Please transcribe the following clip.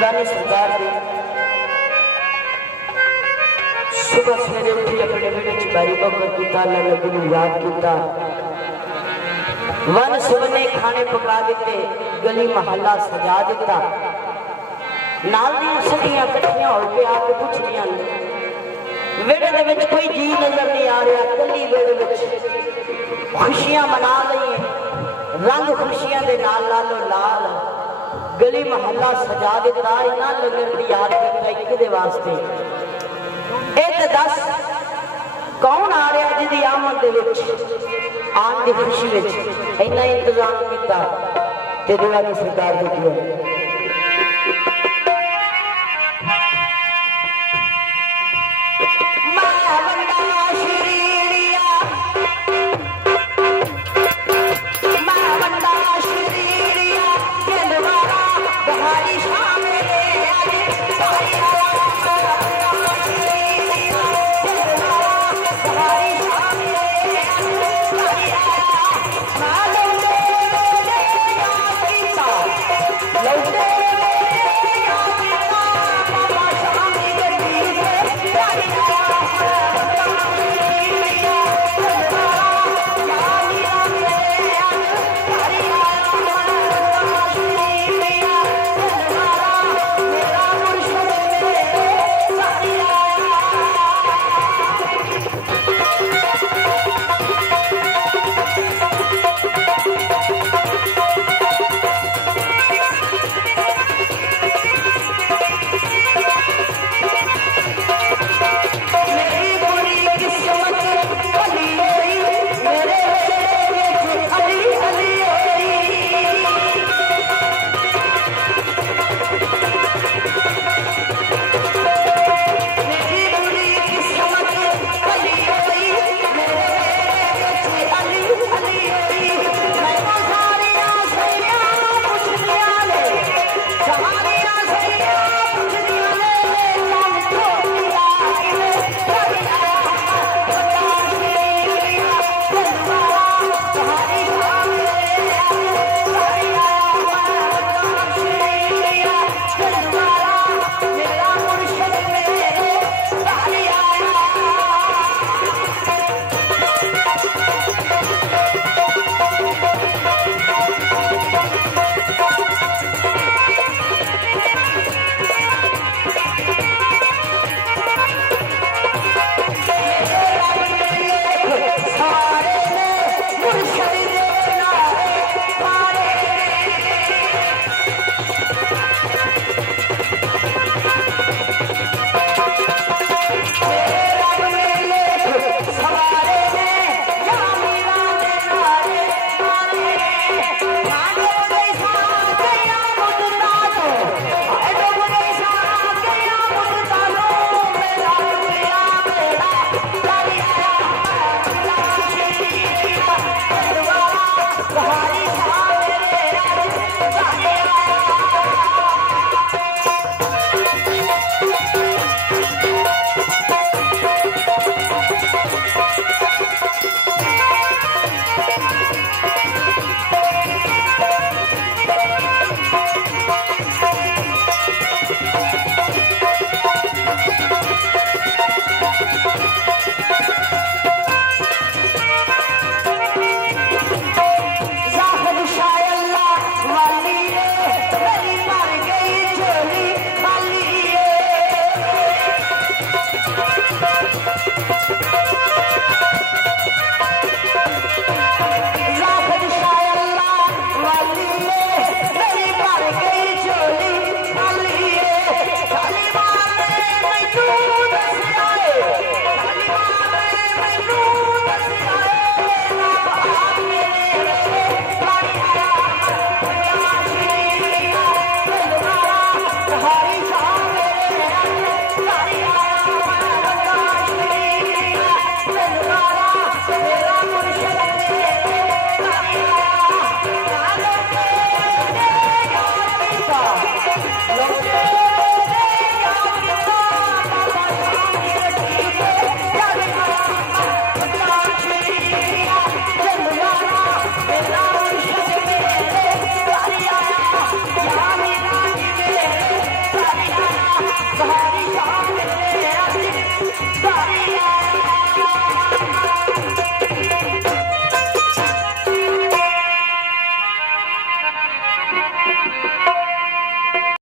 गाने सरकार दी सुबह सवेरे उठी अपने बेटे च बारी बकर किया, अल्लाह नबी नूं याद किया, वन सुवने खाने पका दिते, गली महल्ला सजा दिता। नाल दी सखियां इकट्ठियां होके आके पुछदियां ने वेड़े दे विच कोई जी नजर नहीं आ रहा, कली वेड़े विच खुशियां मना रही है, रंग खुशियां दे नाल लाल गली महल्ला सजा दिता। इन्हां लंगर दी याद करता एक दे वास्ते एक दस कौन आ रहा जिहदी आमद दे विच आन दी खुशी विच इन्ना इंतजाम किया ते दुआ की सरकार दी है। सहारी शाम